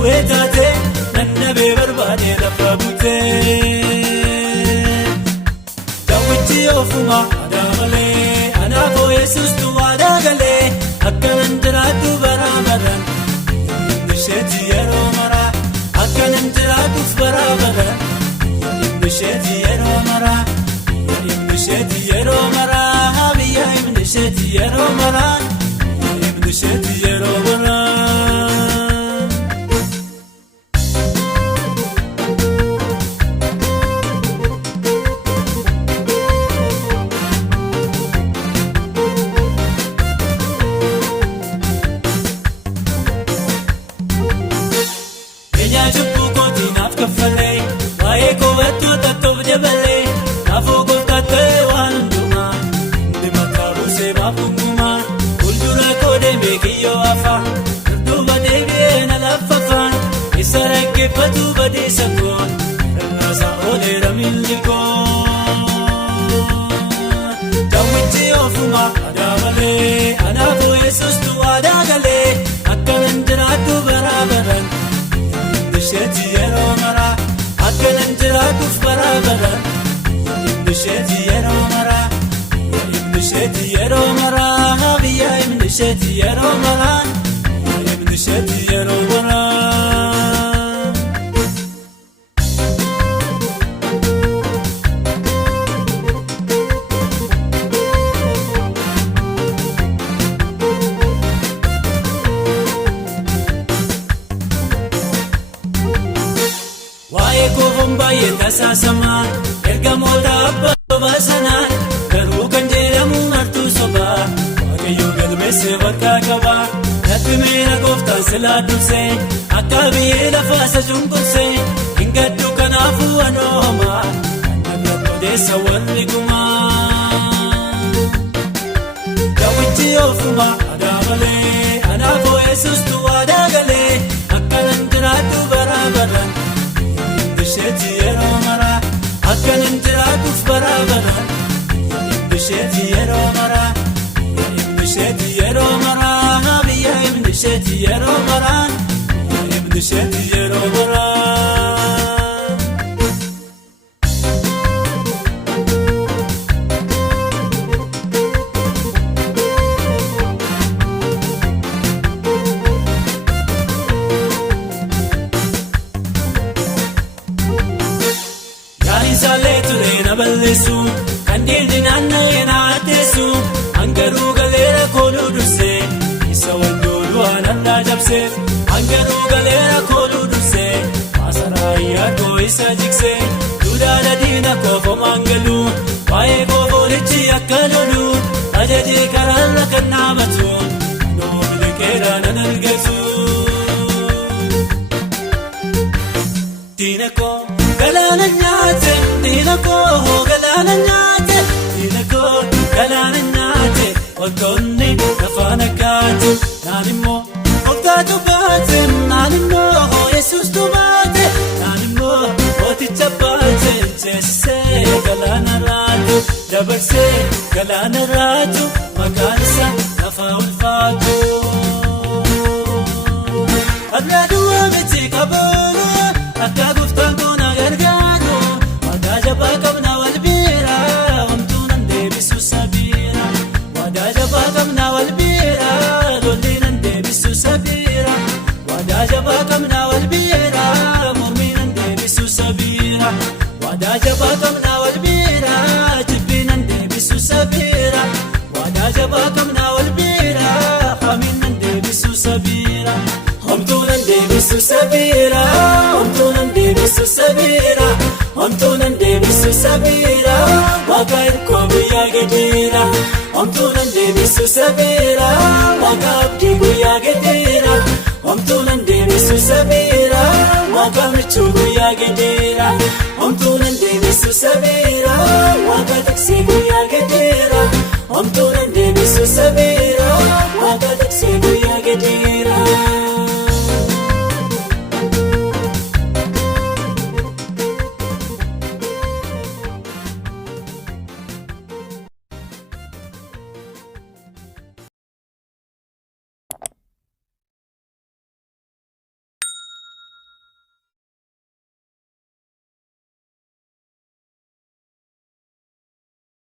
bu'eetaate nannabee barbaade lafa buutee. Daawwichi ofuma dabalee anaafoo Yesuustu waadaa galee akkanan jiraadhu bara baraan bisheetii yeroo maraa akkanan jiraadhuuf bara baraan bisheetii yeroo maraa bisheetii yeroo maraa biyya bisheetii yeroo maraa bisheetii yeroo maraa. Fatu badisa kon rasa olera miliko Daawwichi ofuma daabale anaafo Yesuustu waadaa galee akkanan jiraadhu bara baraan bisheetii yeroo maraa akkanan jiraadhuuf bara baraan bisheetii yeroo maraa bisheetii yeroo maraa biyya bisheetii yeroo maraa bisheetii yeroo maraa. Tasaasama ergamoota abbaa baasanaan garuu kan jedhamu martuu sobaa waaqayyoo galmeessee bakka qabaa natti miira gooftaan silaa dursee akka biyyee lafaasa cunqursee hin gaddu kanaafuu anoomaa kan nama odeessa warri gumaa. Daawwichi ofuma dabalee anaafoo Yesuustu waadaa galee akkanan jiraadhu bara baraan bisheetii yeroo maraa akkanan jiraadhuuf bara baraan bisheetii yeroo maraa bisheetii yeroo maraa biyya bisheetii yeroo maraan bisheetii yeroo maraa. Kan diinni naanna'ee naateessu hangaruu galeera kooluu dursee isa wandooluu aannan jabsee hangaruu galeera kooluu dursee maasaraa yaadoo isa jiksee duudhaadha diinakoo fomaan galuu waa'ee koofoolichi akka loluu ajajee karaarra kan dhaabatu anoo miliqeedhaa nan argatu. Diinakoo galaana nyaate diinakoo galaana nyaate diinakoo galaana nyaate wantoonni lafaan akkaate naan immoo gooftaatu baate naan immoo Yesuustu baate naan immoo mooticha baate jeesisee galaana raatu dabarsee galaana raatu maqaan isaa lafaa ulfaatu. Adda duwwaa miti qaboonu akka gooftaan koona gargaaru waadaa jabaa qabna wal biira homtuu nan deebisu sabiira waadaa jabaa qabna wal biira lolli nan deebisu sabiira waadaa jabaa qabna wal biira mormii nan deebisu sabiira waadaa jabaa qabna wal biira jibbii nan deebisu sabiira waadaa jabaa qabna wal biira hamiin nan deebisu sabiira homtuu nan deebisu sabiira homtuu nan deebisu sabiira homtuu nan deebisu sabiira waaqa hirkoo guyyaa gadiira homtuu nan deebisu sabiira waaqa abdii guyyaa gadiira homtuu nan deebisu sabiira waaqa michuu guyyaa gadiira homtuu nan deebisu sabiira waaqa taksii guyyaa gadiira homtuu nan deebisu sabiira.